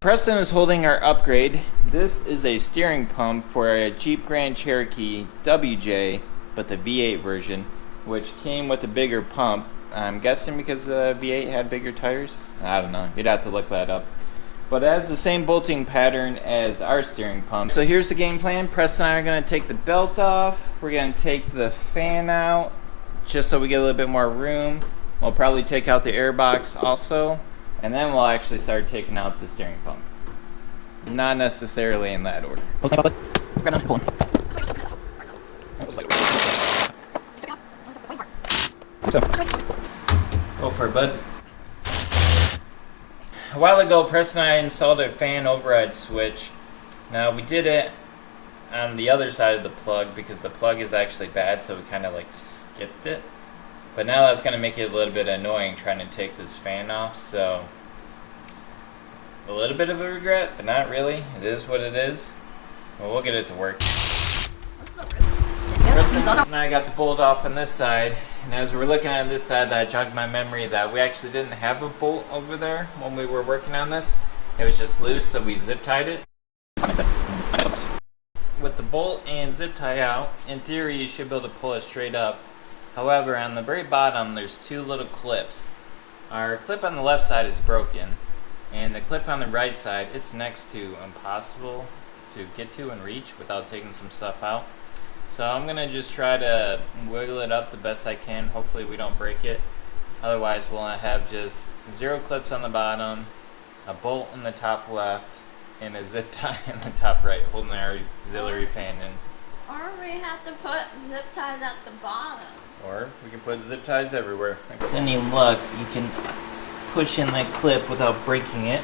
Preston is holding our upgrade. This is a steering pump for a Jeep Grand Cherokee WJ, but the V8 version, which came with a bigger pump. I'm guessing because the V8 had bigger tires? I don't know. You'd have to look that up. But it has the same bolting pattern as our steering pump. So here's the game plan. Preston and I are going to take the belt off. We're going to take the fan out just so we get a little bit more room. We'll probably take out the air box also. And then we'll actually start taking out the steering pump. Not necessarily in that order. Go for it, bud. A while ago, Preston and I installed a fan override switch. Now, we did it on the other side of the plug because the plug is actually bad, so we kind of like skipped it. But now that's going to make it a little bit annoying trying to take this fan off, so a little bit of a regret, but not really. It is what it is. Well, we'll get it to work. Preston and I got the bolt off on this side, and as we're looking at this side, I jogged my memory that we actually didn't have a bolt over there when we were working on this. It was just loose, so we zip tied it. With the bolt and zip tie out, in theory you should be able to pull it straight up. However, on the very bottom there's two little clips. Our clip on the left side is broken, and the clip on the right side, it's next to impossible to get to and reach without taking some stuff out. So I'm going to just try to wiggle it up the best I can. Hopefully we don't break it. Otherwise we'll have just 0 clips on the bottom, a bolt in the top left, and a zip tie in the top right, holding our auxiliary fan in. Or we have to put zip ties at the bottom. Or we can put zip ties everywhere. With any luck, you can push in that clip without breaking it.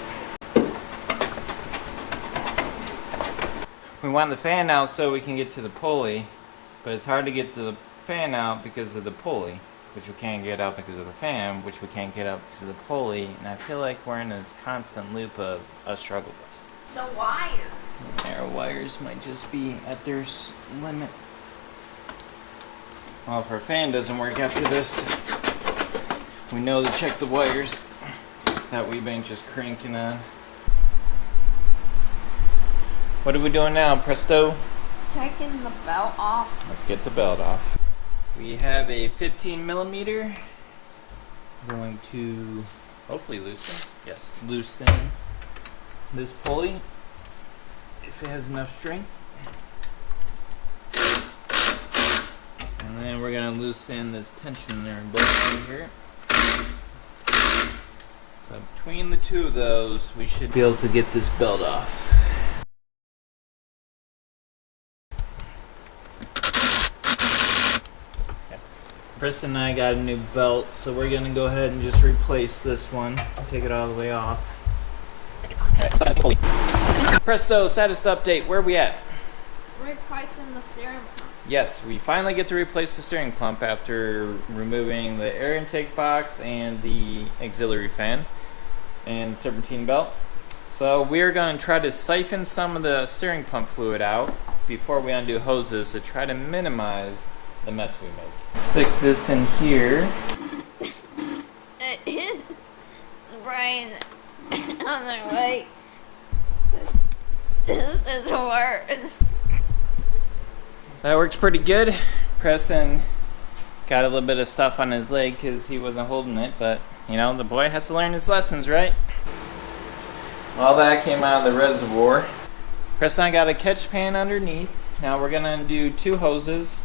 We want the fan out so we can get to the pulley, but it's hard to get the fan out because of the pulley, which we can't get out because of the fan, which we can't get out because of the pulley, and I feel like we're in this constant loop of a struggle bus. The wires. Our wires might just be at their limit. Well, if our fan doesn't work after this, we know to check the wires that we've been just cranking on. What are we doing now, Presto? Taking the belt off. Let's get the belt off. We have a 15 millimeter. Going to hopefully loosen. Yes, loosen this pulley if it has enough strength. And then we're going to loosen this tension there both right here. So between the two of those, we should be able to get this belt off. Preston and I got a new belt, so we're going to go ahead and just replace this one. Take it all the way off. Okay. Presto, status update. Where are we at? Replacing the steering pump. Yes, we finally get to replace the steering pump after removing the air intake box and the auxiliary fan and serpentine belt. So we're going to try to siphon some of the steering pump fluid out before we undo hoses to try to minimize the mess we make. Stick this in here. It is spraying on the way. This is worse. That worked pretty good. Preston got a little bit of stuff on his leg because he wasn't holding it, but you know, the boy has to learn his lessons, right? All that came out of the reservoir. Preston got a catch pan underneath. Now we're gonna do 2 hoses.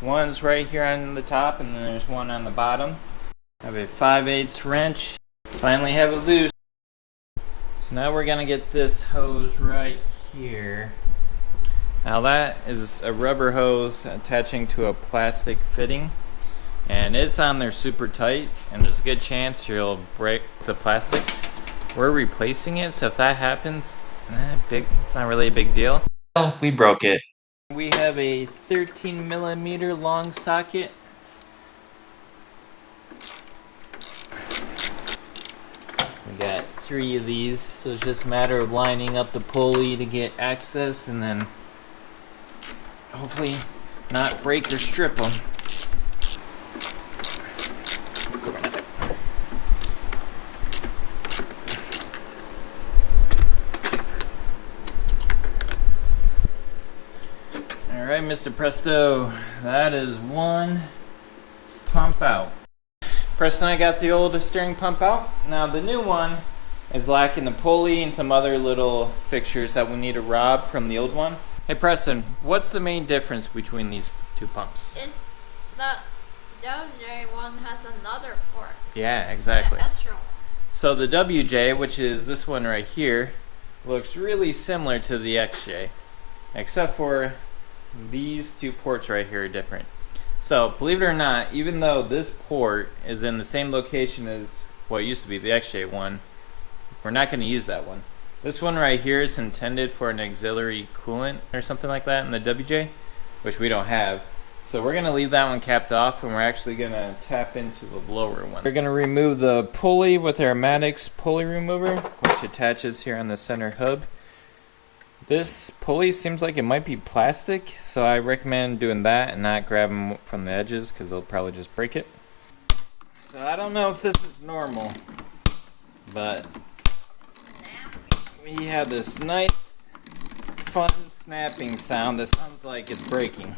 One's right here on the top, and then there's one on the bottom. I have a 5/8 wrench. Finally have it loose. So now we're gonna get this hose right here. Now that is a rubber hose attaching to a plastic fitting, and it's on there super tight, and there's a good chance you'll break the plastic. We're replacing it, so if that happens, it's not really a big deal. Oh, we broke it. We have a 13 millimeter long socket. We got 3 of these, so it's just a matter of lining up the pulley to get access and then hopefully not break or strip them. Mr. Presto. That is one pump out. Preston and I got the old steering pump out. Now the new one is lacking the pulley and some other little fixtures that we need to rob from the old one. Hey Preston, what's the main difference between these two pumps? It's the WJ one has another port. Yeah, exactly. The extra one. So the WJ, which is this one right here, looks really similar to the XJ, except for these two ports right here are different. So believe it or not, even though this port is in the same location as what used to be the XJ one, we're not going to use that one. This one right here is intended for an auxiliary coolant or something like that in the WJ, which we don't have. So we're going to leave that one capped off, and we're actually going to tap into the lower one. We're going to remove the pulley with our Maddox pulley remover, which attaches here on the center hub. This pulley seems like it might be plastic, so I recommend doing that and not grab them from the edges because they'll probably just break it. So I don't know if this is normal, but we have this nice, fun snapping sound that sounds like it's breaking.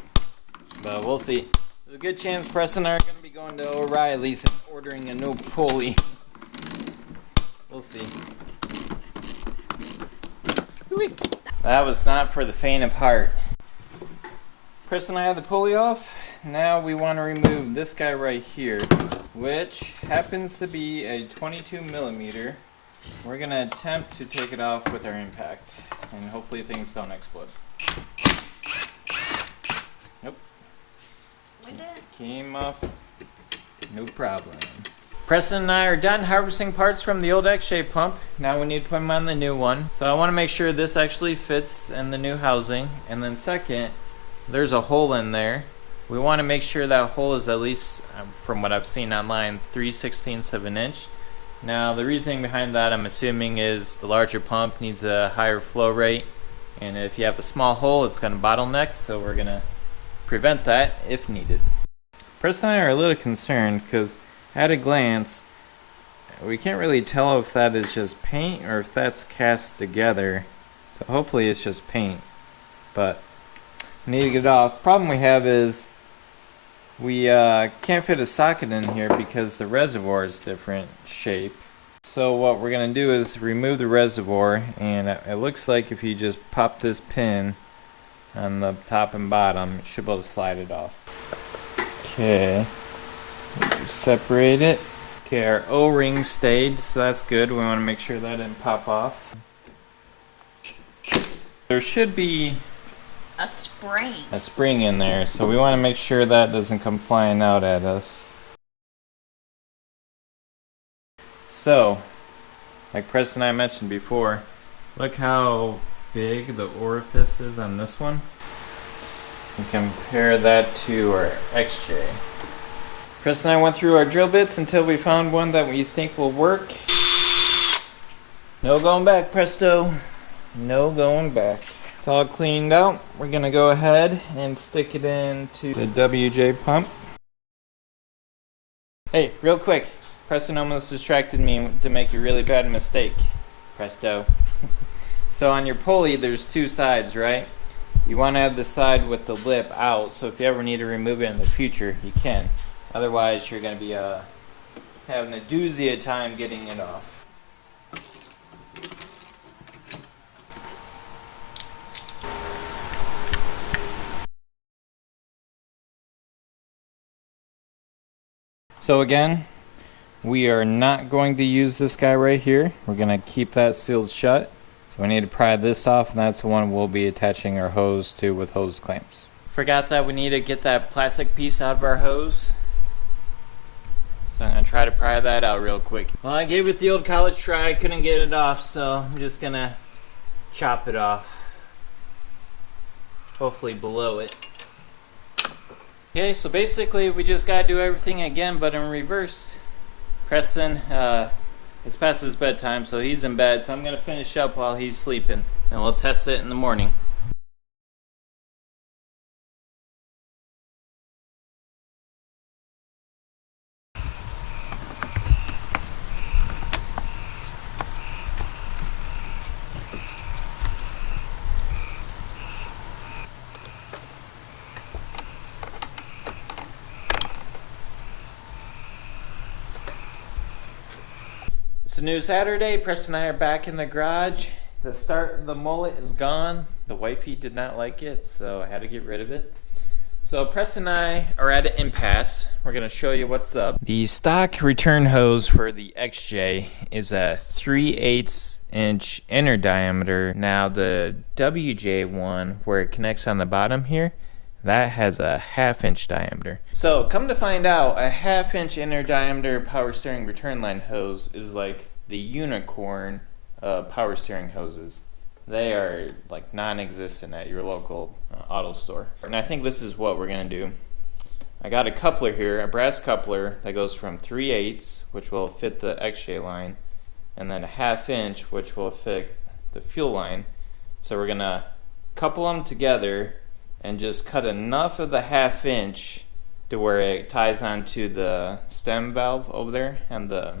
But we'll see. There's a good chance Preston and I are going to be going to O'Reilly's and ordering a new pulley. We'll see. That was not for the faint of heart. Preston and I have the pulley off. Now we want to remove this guy right here, which happens to be a 22 millimeter. We're going to attempt to take it off with our impact, and hopefully things don't explode. Nope. Came off, no problem. Preston and I are done harvesting parts from the old X-shaped pump. Now we need to put them on the new one. So I want to make sure this actually fits in the new housing. And then second, there's a hole in there. We want to make sure that hole is at least, from what I've seen online, 3/16 of an inch. Now the reasoning behind that, I'm assuming, is the larger pump needs a higher flow rate. And if you have a small hole, it's going to bottleneck. So we're going to prevent that if needed. Preston and I are a little concerned because at a glance, we can't really tell if that is just paint or if that's cast together. So hopefully it's just paint. But we need to get it off. Problem we have is we can't fit a socket in here because the reservoir is different shape. So what we're going to do is remove the reservoir, and it looks like if you just pop this pin on the top and bottom, it should be able to slide it off. Okay. Separate it. Okay, our O-ring stayed, so that's good. We want to make sure that didn't pop off. There should be a spring in there, so we want to make sure that doesn't come flying out at us. So, like Preston and I mentioned before, look how big the orifice is on this one. And compare that to our XJ. Preston and I went through our drill bits until we found one that we think will work. No going back, Presto. No going back. It's all cleaned out. We're going to go ahead and stick it into the WJ pump. Hey, real quick. Preston almost distracted me to make a really bad mistake. Presto. So on your pulley, there's two sides, right? You want to have the side with the lip out, so if you ever need to remove it in the future, you can. Otherwise, you're going to be having a doozy of time getting it off. So again, we are not going to use this guy right here. We're going to keep that sealed shut. So we need to pry this off, and that's the one we'll be attaching our hose to with hose clamps. Forgot that we need to get that plastic piece out of our hose. So I'm going to try to pry that out real quick. Well, I gave it the old college try. I couldn't get it off, so I'm just going to chop it off. Hopefully below it. Okay, so basically we just got to do everything again, but in reverse. Preston, it's past his bedtime, so he's in bed, so I'm going to finish up while he's sleeping, and we'll test it in the morning. a new Saturday. Preston and I are back in the garage. The start of the mullet is gone. The wifey did not like it, so I had to get rid of it. So Preston and I are at an impasse. We're going to show you what's up. The stock return hose for the XJ is a 3/8 inch inner diameter. Now the WJ one, where it connects on the bottom here, that has a 1/2 inch diameter. So come to find out, a 1/2 inch inner diameter power steering return line hose is like the unicorn of power steering hoses. They are like non-existent at your local auto store. And I think this is what we're gonna do. I got a coupler here, a brass coupler that goes from 3/8, which will fit the XJ line, and then a 1/2 inch, which will fit the fuel line. So we're gonna couple them together and just cut enough of the 1/2 inch to where it ties onto the stem valve over there and the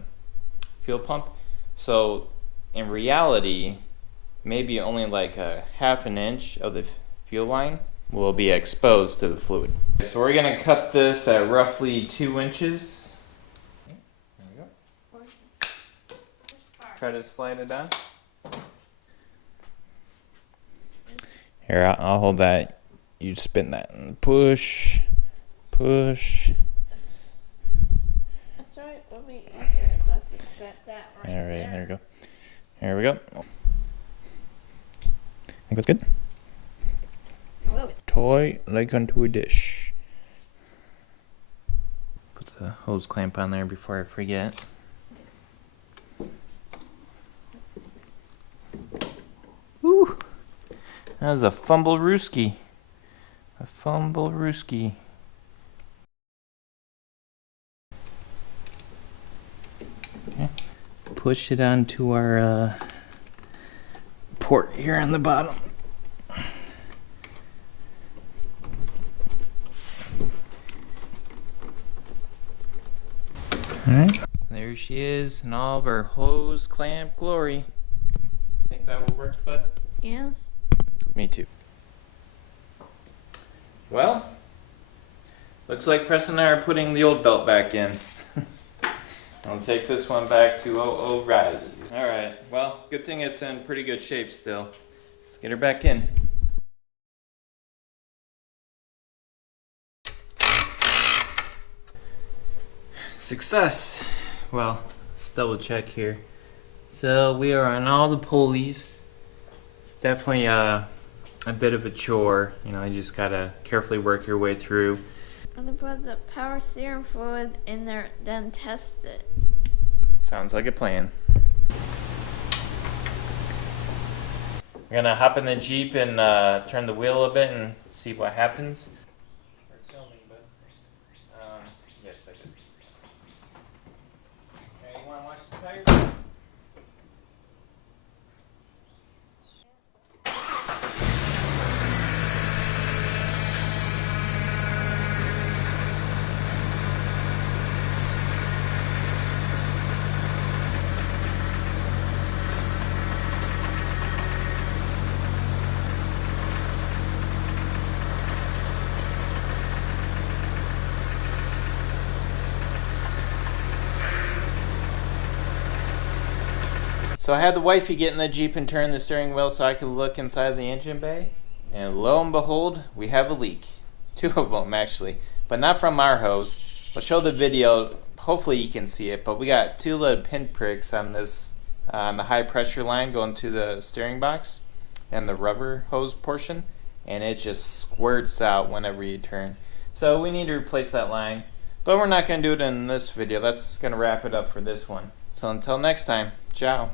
fuel pump. So in reality, maybe only like a 1/2 inch of the fuel line will be exposed to the fluid. So we're gonna cut this at roughly 2 inches. There we go. Try to slide it down. Here, I'll hold that. You spin that and push, push. That's right. It'll be easier to just set that right All right, there. there we go. Here we go. Think that's good? Toy like unto a dish. Put the hose clamp on there before I forget. Woo! That was a fumble-rooski. A fumble-rooski. Okay. Push it onto our port here on the bottom. Alright, there she is in all of her hose clamp glory. Think that will work, bud? Yes. Me too. Well, looks like Preston and I are putting the old belt back in. I'll take this one back to O'Reilly's. Alright, well, good thing it's in pretty good shape still. Let's get her back in. Success! Well, let's double check here. So we are on all the pulleys. It's definitely a bit of a chore. You know, you just gotta carefully work your way through. I'm gonna put the power steering fluid in there, then test it. Sounds like a plan. We're gonna hop in the Jeep and turn the wheel a bit and see what happens. Yes, I did. Okay, you wanna watch the tires? So I had the wifey get in the Jeep and turn the steering wheel so I could look inside the engine bay. And lo and behold, we have a leak. 2 of them actually, but not from our hose. I'll show the video, hopefully you can see it, but we got 2 little pinpricks on this, on the high pressure line going to the steering box and the rubber hose portion, and it just squirts out whenever you turn. So we need to replace that line, but we're not going to do it in this video. That's going to wrap it up for this one. So until next time, ciao.